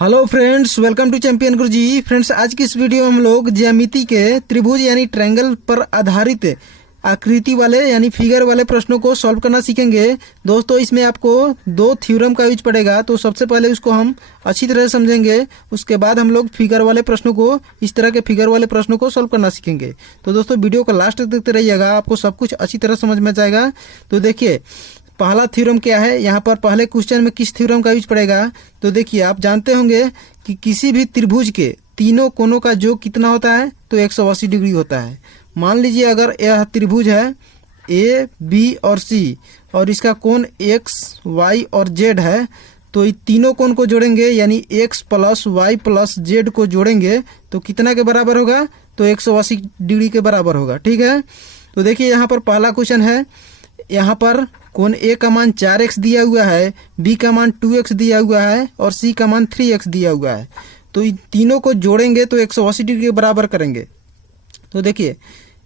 Hello friends, welcome to champion Guruji. Friends, आज की इस वीडियो में हम लोग ज्यामिति के त्रिभुज यानी ट्रायंगल पर आधारित आकृति वाले यानी फिगर वाले प्रश्नों को सॉल्व करना सीखेंगे। दोस्तों, इसमें आपको दो थ्योरम का यूज पड़ेगा, तो सबसे पहले उसको हम अच्छी तरह से समझेंगे। उसके बाद हम लोग फिगर वाले प्रश्नों को, इस तरह के फिगर वाले प्रश्नों को सॉल्व करना सीखेंगे। तो दोस्तों, वीडियो को लास्ट तक देखते रहिएगा, आपको सब कुछ अच्छी तरह समझ में जाएगा। तो देखिए, पहला थ्योरम क्या है, यहाँ पर पहले क्वेश्चन में किस थ्योरम का यूज पड़ेगा। तो देखिए, आप जानते होंगे कि किसी भी त्रिभुज के तीनों कोनों का योग कितना होता है, तो 180 डिग्री होता है। मान लीजिए अगर यह त्रिभुज है ए, बी और सी, और इसका कोण एक्स, वाई और जेड है, तो ये तीनों कोण को जोड़ेंगे यानी x plus y plus z को जोड़ेंगे तो कितना के बराबर होगा, तो 180 डिग्री के बराबर होगा। ठीक है, तो देखिए यहाँ पर पहला क्वेश्चन है। यहाँ पर कोण ए का मान 4x दिया हुआ है, बी का मान 2x दिया हुआ है और सी का मान 3x दिया हुआ है। तो इन तीनों को जोड़ेंगे तो 180 डिग्री के बराबर करेंगे। तो देखिए,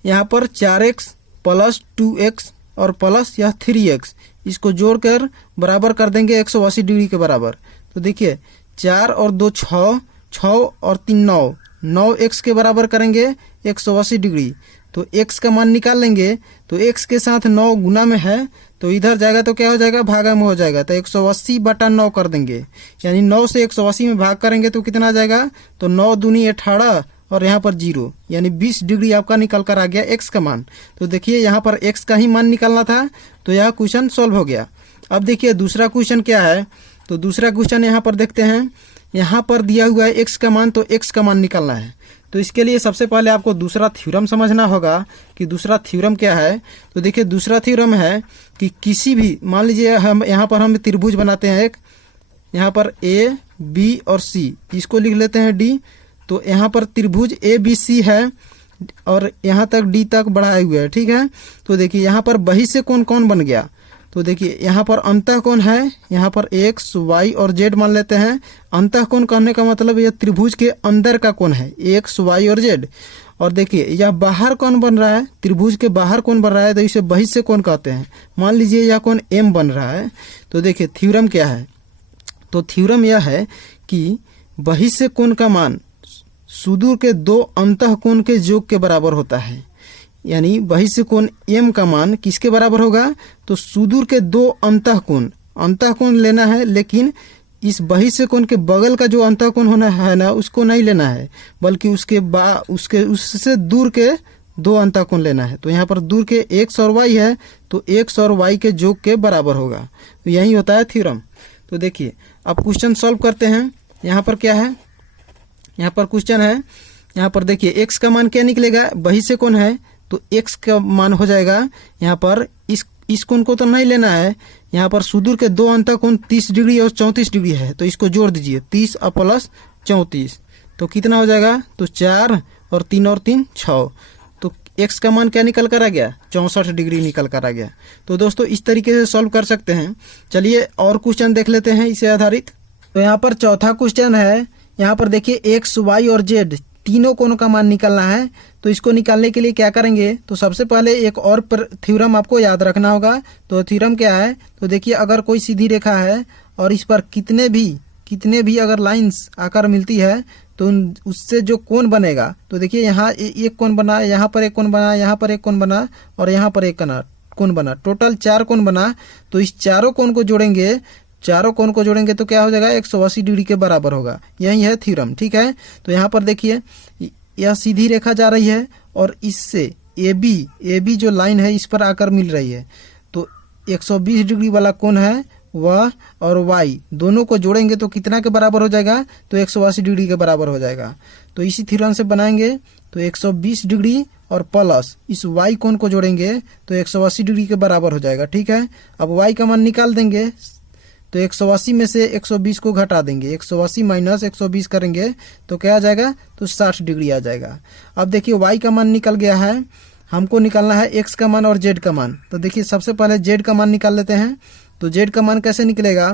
यहाँ पर 4x प्लस 2x और प्लस यह 3x, इसको जोड़कर बराबर कर देंगे 180 डिग्री के बराबर। तो देखिए, 4 और 2 6, 6 और 3 9, 9x के बराबर करेंगे 180 डिग्री। तो x का मान निकाल लेंगे, तो x के साथ 9 गुना में है, तो इधर जाएगा तो क्या हो जाएगा, भागा में हो जाएगा। तो 180 बटा 9 कर देंगे, यानी 9 से 180 में भाग करेंगे तो कितना आ जाएगा, तो 9 दूनी 18 और यहाँ पर 0, यानी 20 डिग्री आपका निकल कर आ गया x का मान। तो देखिए, यहाँ पर x का ही मान निकालना था, तो यह क्वेश्चन सॉल्व हो गया। अब देखिए दूसरा क्वेश्चन क्या है। तो दूसरा क्वेश्चन यहाँ पर देखते हैं। यहाँ पर दिया हुआ है x का मान, तो x का मान निकालना है। तो इसके लिए सबसे पहले आपको दूसरा थ्योरम समझना होगा कि दूसरा थ्योरम क्या है। तो देखिए, दूसरा थ्योरम है कि किसी भी, मान लीजिए हम यहाँ पर हम त्रिभुज बनाते हैं एक, यहाँ पर ए, बी और सी, इसको लिख लेते हैं डी। तो यहाँ पर त्रिभुज ए बी सी है और यहाँ तक डी तक बढ़ाए हुए है। ठीक है, तो देखिए यहाँ पर बही से कोण कौन बन गया। तो देखिए, यहाँ पर अंतः कोण है, यहाँ पर एक्स, वाई और जेड मान लेते हैं। अंतः कोण कहने का मतलब यह त्रिभुज के अंदर का कोण है, एक्स, वाई और जेड। और देखिए, यह बाहर कोण बन रहा है, त्रिभुज के बाहर कोण बन रहा है, तो इसे बहिष्य कोण कहते हैं। मान लीजिए यह कोण एम बन रहा है। तो देखिए थ्योरम क्या है। तो थ्योरम यह है कि बहिष्य कोण का मान सुदूर के दो अंतः कोण के योग के बराबर होता है। यानी बहिष्य कोण m का मान किसके बराबर होगा, तो सुदूर के दो अंतः कोण लेना है, लेकिन इस बहिष्य कोण के बगल का जो अंतः कोण होना है ना, उसको नहीं लेना है, बल्कि उससे दूर के दो अंतः कोण लेना है। तो यहाँ पर दूर के x और y है, तो x और y के योग के बराबर होगा। तो यही होता है थ्योरम। तो देखिए, अब क्वेश्चन सॉल्व करते हैं। यहाँ पर क्या है, यहाँ पर क्वेश्चन है, यहाँ पर देखिए x का मान क्या निकलेगा, बहिष्य कोण है, तो x का मान हो जाएगा, यहाँ पर इस कोण को तो नहीं लेना है, यहाँ पर सुदूर के दो अंतः कोण 30 डिग्री और 34 डिग्री है, तो इसको जोड़ दीजिए, 30 और प्लस 34, तो कितना हो जाएगा, तो 4 और 3 और 3 6। तो x का मान क्या निकल कर आ गया, 64 डिग्री निकल कर आ गया। तो दोस्तों, इस तरीके से सॉल्व कर सकते हैं। चलिए और क्वेश्चन देख लेते हैं इसे आधारित। तो यहाँ पर चौथा क्वेश्चन है। यहाँ पर देखिए, एक्स, वाई और जेड तीनों कोणों का मान निकालना है। तो इसको निकालने के लिए क्या करेंगे, तो सबसे पहले एक और थ्योरम आपको याद रखना होगा। तो थ्योरम क्या है, तो देखिए, अगर कोई सीधी रेखा है और इस पर कितने भी अगर लाइंस आकर मिलती है, तो उससे जो कोण बनेगा, तो देखिए यहाँ एक कोण बना, यहाँ पर एक कोण बना, यहाँ पर एक कोण बना और यहाँ पर एक कोण बना, टोटल 4 कोण बना। तो इस चारों कोण को जोड़ेंगे तो क्या हो जाएगा, 180 डिग्री के बराबर होगा। यही है थ्योरम। ठीक है, तो यहाँ पर देखिए, यह सीधी रेखा जा रही है और इससे ए बी जो लाइन है इस पर आकर मिल रही है, तो 120 डिग्री वाला कोण है वह और वाई दोनों को जोड़ेंगे तो कितना के बराबर हो जाएगा, तो 180 डिग्री के बराबर हो जाएगा। तो इसी थ्योरम से बनाएंगे, तो 120 डिग्री और प्लस इस वाई कोण को जोड़ेंगे तो 180 डिग्री के बराबर हो जाएगा। ठीक है, अब वाई का मान निकाल देंगे, तो 180 में से 120 को घटा देंगे, 180 माइनस 120 करेंगे तो क्या आ जाएगा, तो 60 डिग्री आ जाएगा। अब देखिए, y का मान निकल गया है, हमको निकालना है x का मान और z का मान। तो देखिए, सबसे पहले z का मान निकाल लेते हैं। तो z का मान कैसे निकलेगा,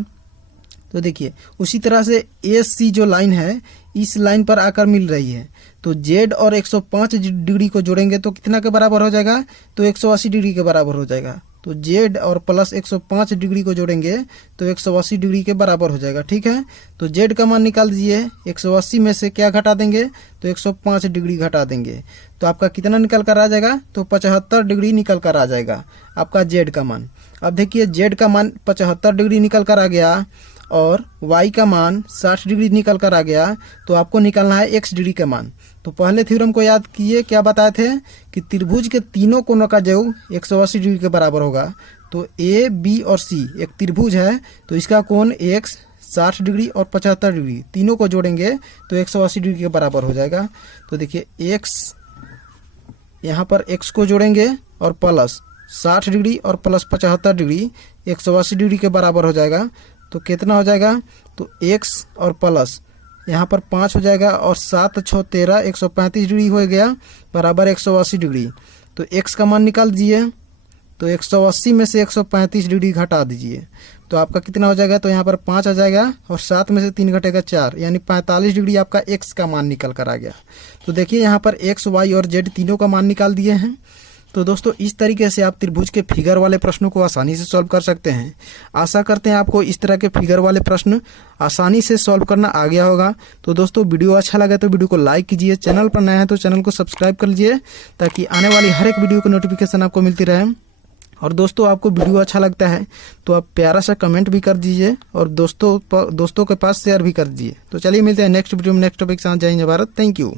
तो देखिए उसी तरह से AC जो लाइन है इस लाइन पर आकर मिल रही है, तो z और 105 डिग्री को जोड़ेंगे तो कितना के बराबर हो जाएगा, तो 180 डिग्री के बराबर हो जाएगा। तो जेड और प्लस 105 डिग्री को जोड़ेंगे तो 180 डिग्री के बराबर हो जाएगा। ठीक है, तो जेड का मान निकाल दीजिए। 180 में से क्या घटा देंगे, तो 105 डिग्री घटा देंगे, तो आपका कितना निकल कर आ जाएगा, तो 75 डिग्री निकल कर आ जाएगा आपका जेड का मान। अब देखिए जेड का मान 75 डिग्री निकल कर आ गया और y का मान 60 डिग्री निकल कर आ गया, तो आपको निकालना है x डिग्री का मान। तो पहले थ्योरम को याद किए, क्या बताए थे कि त्रिभुज के तीनों कोनों का योग 180 डिग्री के बराबर होगा। तो a, b और c एक त्रिभुज है, तो इसका कोण x 60 डिग्री और 75 डिग्री तीनों को जोड़ेंगे तो 180 डिग्री के बराबर हो जाएगा। तो देखिए x, यहाँ पर x को जोड़ेंगे और प्लस 60 डिग्री और प्लस 75 डिग्री 180 डिग्री के बराबर हो जाएगा। तो कितना हो जाएगा, तो x और प्लस यहाँ पर 5 हो जाएगा और 7 6 13 135 डिग्री हो गया बराबर 180 डिग्री। तो x का मान निकाल दीजिए, तो 180 में से 135 डिग्री घटा दीजिए, तो आपका कितना हो जाएगा, तो यहाँ पर 5 आ जाएगा और 7 में से 3 घटेगा 4, यानी 45 डिग्री आपका x का मान निकल कर आ गया। तो देखिए यहाँ पर x, y और z तीनों का मान निकाल दिए हैं। तो दोस्तों इस तरीके से आप त्रिभुज के फिगर वाले प्रश्नों को आसानी से सॉल्व कर सकते हैं। आशा करते हैं आपको इस तरह के फिगर वाले प्रश्न आसानी से सॉल्व करना आ गया होगा। तो दोस्तों वीडियो अच्छा लगा तो वीडियो को लाइक कीजिए, चैनल पर नया है तो चैनल को सब्सक्राइब कर लीजिए ताकि आने वाली हर एक वीडियो की नोटिफिकेशन आपको मिलती रहे। और दोस्तों आपको वीडियो अच्छा लगता है तो आप प्यारा सा कमेंट भी कर दीजिए और दोस्तों के पास शेयर भी कर दीजिए। तो चलिए मिलते हैं नेक्स्ट वीडियो में नेक्स्ट टॉपिक के साथ। जय हिंद भारत, थैंक यू।